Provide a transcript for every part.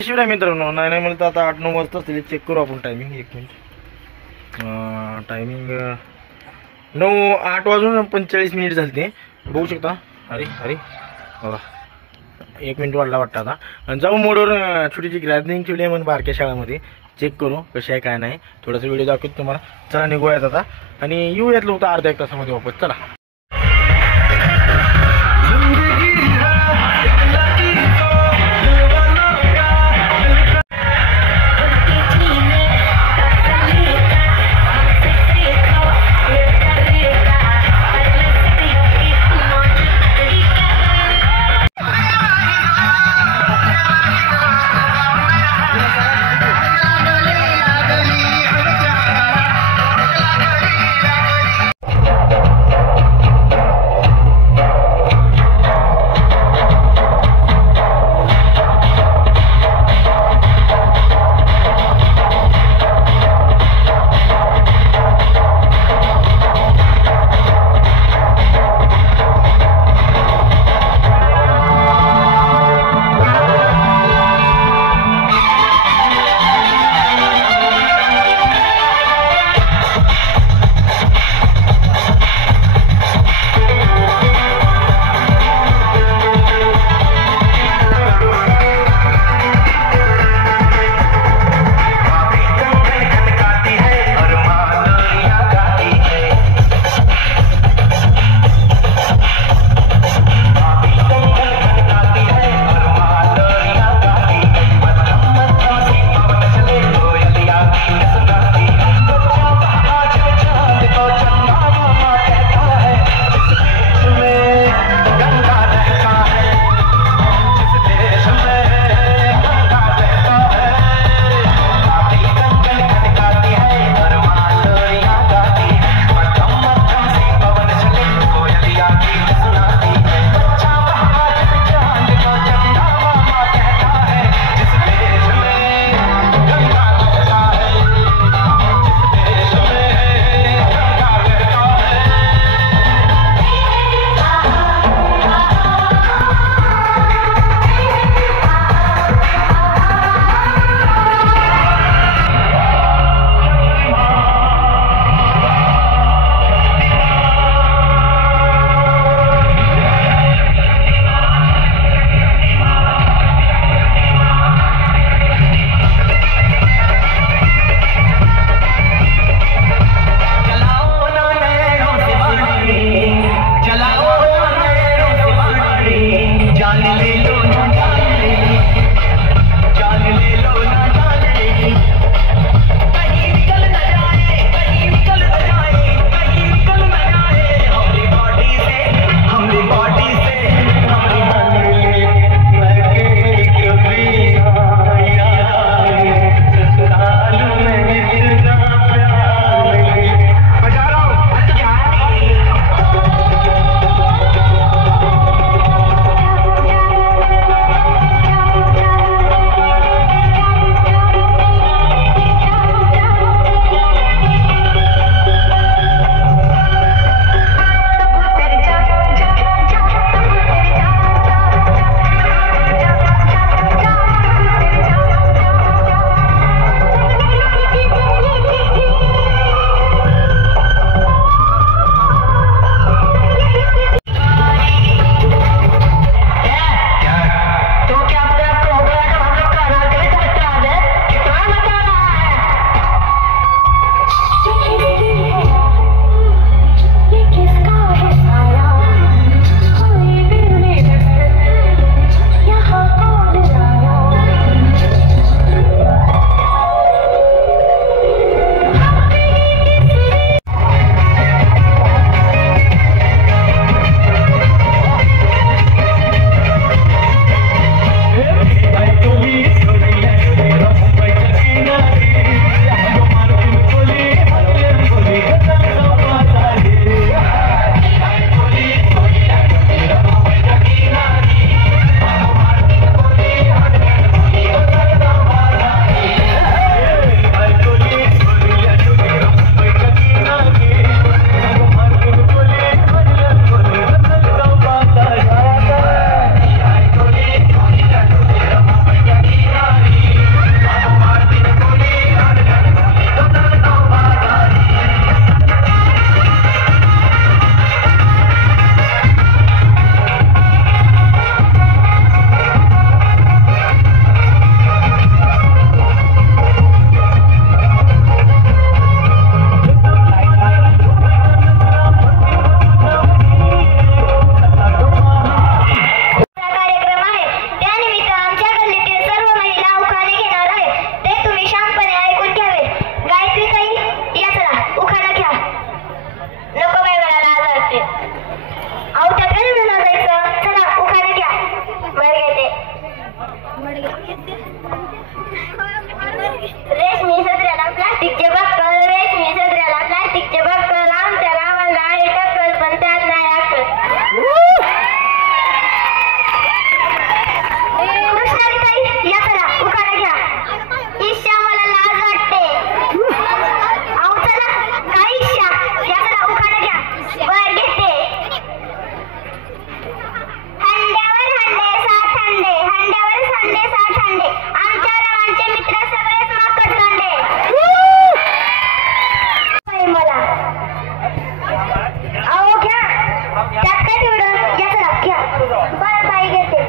शिवाय मित्रांनो, नाही नाही म्हणलं तर आता 8-9 वाजता असतील. चेक करू आपण टायमिंग. 1 मिनिट. टायमिंग 8:45 झाले ते. बघू शकता. अरे अरे बघा, 1 मिनिट वाढला वाटतं आता. आणि जाऊ मोडवर छोटीशी ग्रॅदरिंग ठेवली आहे म्हणून बारक्या शाळामध्ये. चेक करू कशी आहे काय नाही. थोडासा व्हिडिओ दाखवतो तुम्हाला. चला निघूयात आता आणि येऊयात लोक अर्ध्या 1 तासामध्ये वापस. चला. रेशमी सत्र्याला प्लास्टिकचे बक्कल, रेशमी सत्र्याला प्लास्टिकचे बक्कल, आमच्या गावाला आहे टक्कल पण त्यात नाही अक्कल. कृष्णाली ताई या चला उखाणा घ्या. ईशा मला लाज वाटते. अहो चला काय ईशा या चला उखाणा घ्या. बर घेते. हंड्यावर हंडे साठ हंडे, हंड्यावर हंडे साठ हंडे, आमच्या रावांचे मित्र सगळेच माकड कांडे. मला अहो घ्या त्यात काय तेवढं या चला घ्या. बर बाई घेते.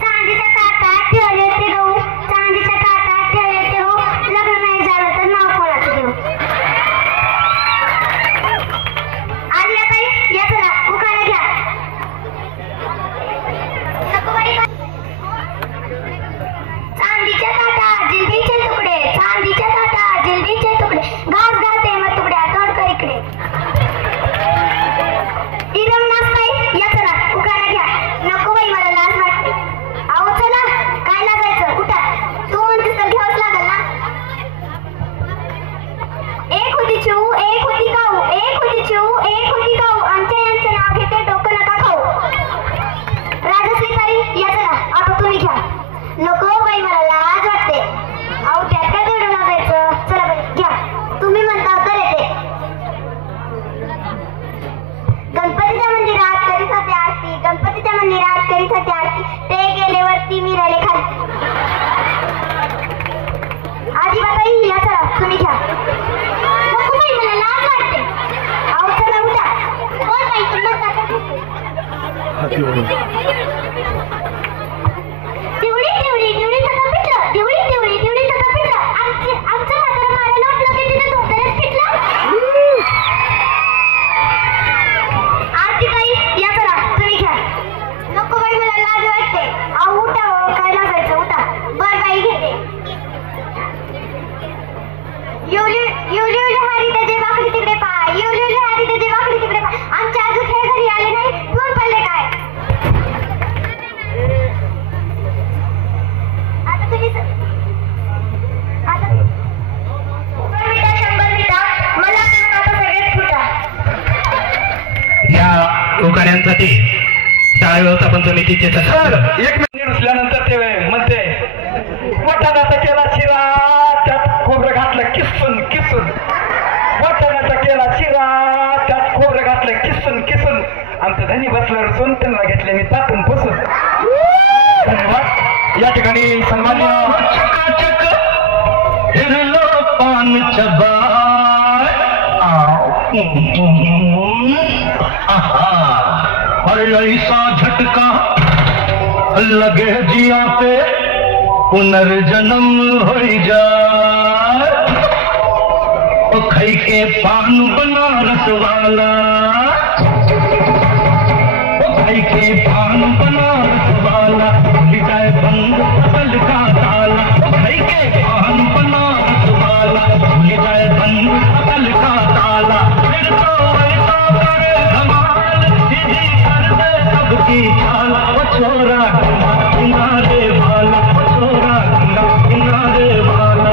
चांदीच्या ताटात ठेवले ते गहू, चांदीच्या ताटात ठेवले ते गहू, लग्न नाही झालं तर नाव कोणाचं घेऊ. आलिया ताई या चला उखाणा घ्या. नको बाई. चांदीच्या ताटात जिलबीचे तुकडे, चांदीच्या ताटात जिलबीचे तुकडे, घास घालते मग तुकड्या तोड कर इकडे. इरमनाथ ताई या चला उखाणा घ्या. नको बाई मला लाज वाटते. अहो चला काय लागायचं उठा. तू म्हणतेस तर घ्यावंच लागल ना. एक होती चिऊ एक होती गाऊ, एक होती चिऊ एक होती गाऊ, आमच्या यांचं नाव घेते डोकं नका खाऊ. राजश्री ताई या चला आता तुम्ही घ्या. नको बाई मला लाज वाटते. अहो त्यात काय तेवढं लागायचं. चला बाई घ्या. तुम्ही म्हणता तर येते. गणपतीच्या मंदिरात करीत होते आरती, गणपतीच्या मंदिरात करीत होते आरती, ते गेल्यावरती मी राहिले खाली. आजीबाई या चला तुम्ही घ्या. नको बाई मला लाज वाटते. अहो चला उठा. कोण बाई तुम्हाला तेवढी तेवढी तेवढी सगळं पिटलं, तेवढी तेवढी तेवढी सगळं पिटलं. आमचं म्हातारं मारायला वाटलं की तिथे तुमच्याच पिटलं. आरती ताई या चला तुम्ही घ्या. नको बाई मला लाज वाटते. अहो उठा हो काय लागायचं उठा. बर बाई घेते. युली हारी त्याचे वाकडी तिकडे पाय, युली हारी त्याचे वाकडी तिकडे पाय, आमच्या अजून हे घरी आले नाही दूर पडले काय. आता तुम्ही आता 100 मिटा मला आता सगळेच फुटा. या उखाण्यांसाठी शाळा व्यवस्थापन समितीचे सर एक महिने नसल्यानंतर ते म्हणते वटाणाचा केला शिरा त्यात खोबरं घातलं किसून किसून, वटाणाचा केला शिरा त्यात खोबरं घातलं किसून किसून, आमचं धनी बसलं रसून त्यांना घेतले मी तातून पुसून. धन्यवाद. या ठिकाणी सन्मान्य चकाचक हिरलो पान चबाय और ऐसा झटका लगे जिया पे पुनर्जन्म हो जाए. खई के पान बनारस वाला, खई के पान बनारस वाला, खुल जाए बंद पटल का ताला. खई के पान बनारस वाला, खुल जाए बंद पटल का ताला. फिर तो ऐसा करे धमाल, सीधी कर दे सबकी चाल. वो छोरा किनारे वाला, वो छोरा किनारे वाला.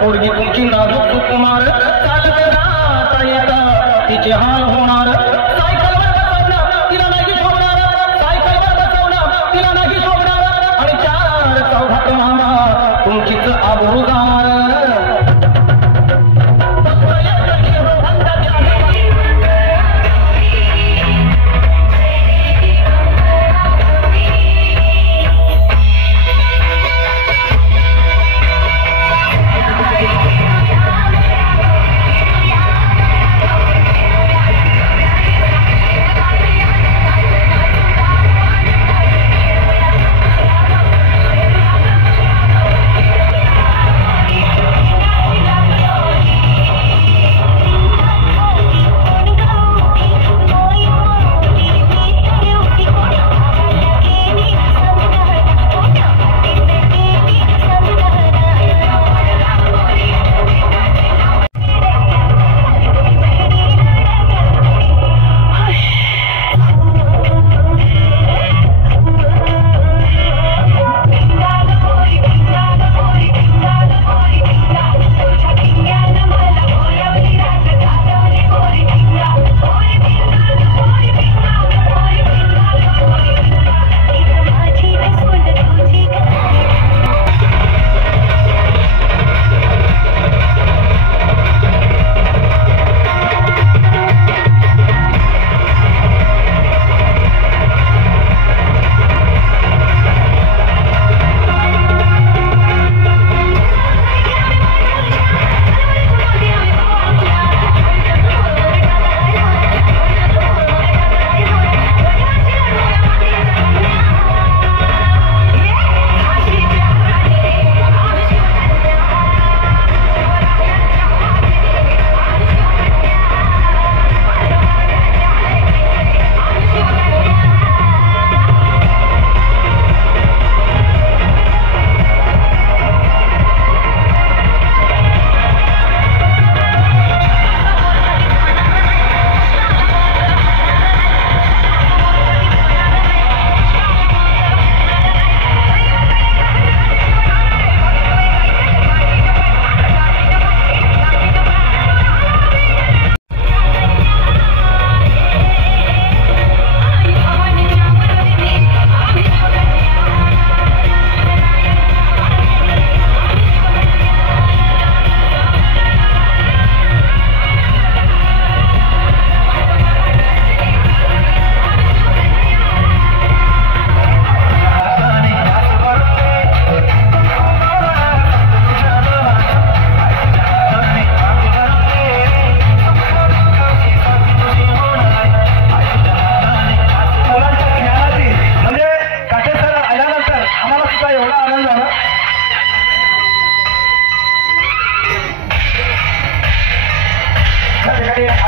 पोरगी तुमची नाजूक सुकुमार चालत जाता येता तिचे हाल होणार सायकलवर बसवणार तिला नाही सोडणार सायकलवर बसवणार तिला नाही सोडणार आणि 4 चौघात मामा तुमचीच आबरू जाणार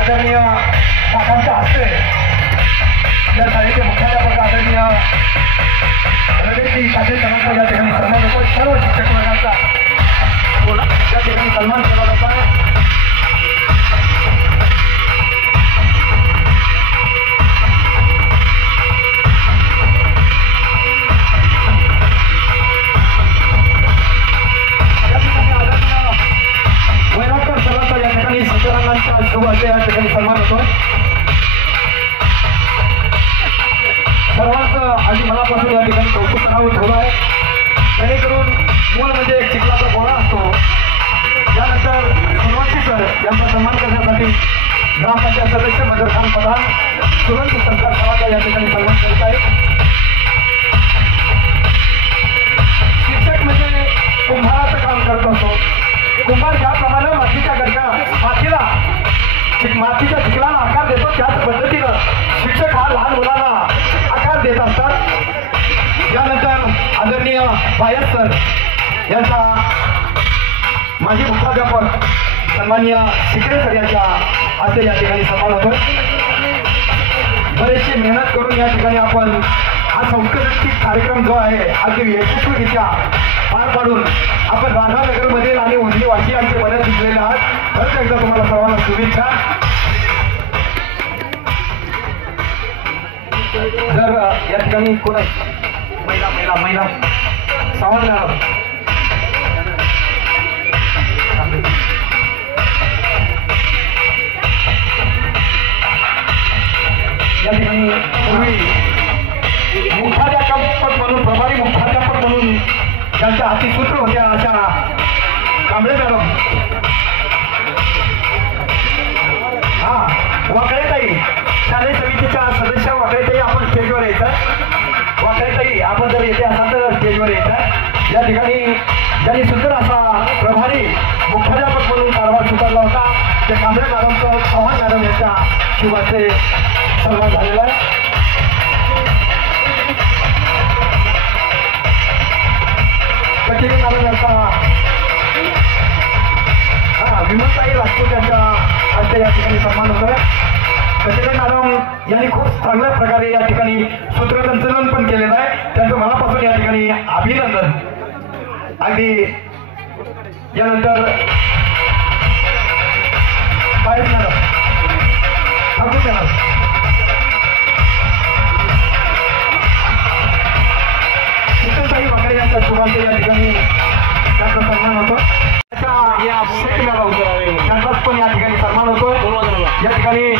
आदरणीय काकांच्या हस्ते या शाळेचे मुख्याध्यापक आदरणीय रमेशजी काटे सरांचा या ठिकाणी सन्मान होतो. सर्व शिक्षक वर्गाचा या ठिकाणी सन्मान केला जात आहे. या ठिकाणी सन्मान होतो. सर्वांचं आधी मनापासून या ठिकाणी कौतुक करावं ठेवलं आहे. जेणेकरून मूळ म्हणजे एक चिखलाचा गोळा असतो. यानंतर सुरुवाती सर यांचा सन्मान करण्यासाठी ग्रामपंचायत सदस्य मदरखान प्रधान सुरंत सरकार गावाचा या ठिकाणी सन्मान करत आहे. शिक्षक म्हणजे कुंभाराचं काम करत असतो. कुंभार ज्याप्रमाणे मातीच्या गडका मातीच्या चिखलाला आकार देतो त्याच पद्धतीनं शिक्षक हा लहान मुलांना आकार देत असतात. यानंतर आदरणीय बायस सर यांचा माजी मुख्याध्यापक सन्माननीय शिकरे सर यांच्या हस्ते या ठिकाणी सन्मान होतो. बरेचशी मेहनत करून या ठिकाणी आपण हा सांस्कृतिक कार्यक्रम जो आहे अगदी यशस्वीरित्या पार पाडून आपण राधानगरमधील आणि उजनी वासियांचे मदत जिंकलेले आहात. परत एकदा तुम्हाला सर्वांना शुभेच्छा. जर या ठिकाणी कोण आहे महिला सावंत मॅडम अतिसूत्र होत्या अशा कांबळे मॅडम. हा वाकळेताई शालेय समितीच्या सदस्य वाकळेताई आपण स्टेजवर यायचं. वाकळेताई आपण जर येथे असाल तर स्टेजवर यायचं. या ठिकाणी ज्यांनी सुंदर असा प्रभारी मुख्याध्यापक म्हणून कारभार स्वीकारला होता त्या कांबळे मॅडमचं चव्हाण मॅडम यांच्या शुभाचे सन्मान झालेला आहे. कचेरी मॅडम यांचा विमलताई राजपूत यांच्या हस्ते या ठिकाणी सन्मान होतोय. कचेरी मॅडम यांनी खूप चांगल्या प्रकारे या ठिकाणी सूत्रसंचलन पण केलेलं आहे. त्यांचं मनापासून या ठिकाणी अभिनंदन. अगदी यानंतर बाहेर मॅडम ठाकूर मॅडम विठ्ठलताई वाकडे यांच्या शुभांचे या ठिकाणी त्यांचा सन्मान होतो. त्यांचाच पण या ठिकाणी सन्मान होतोय. या ठिकाणी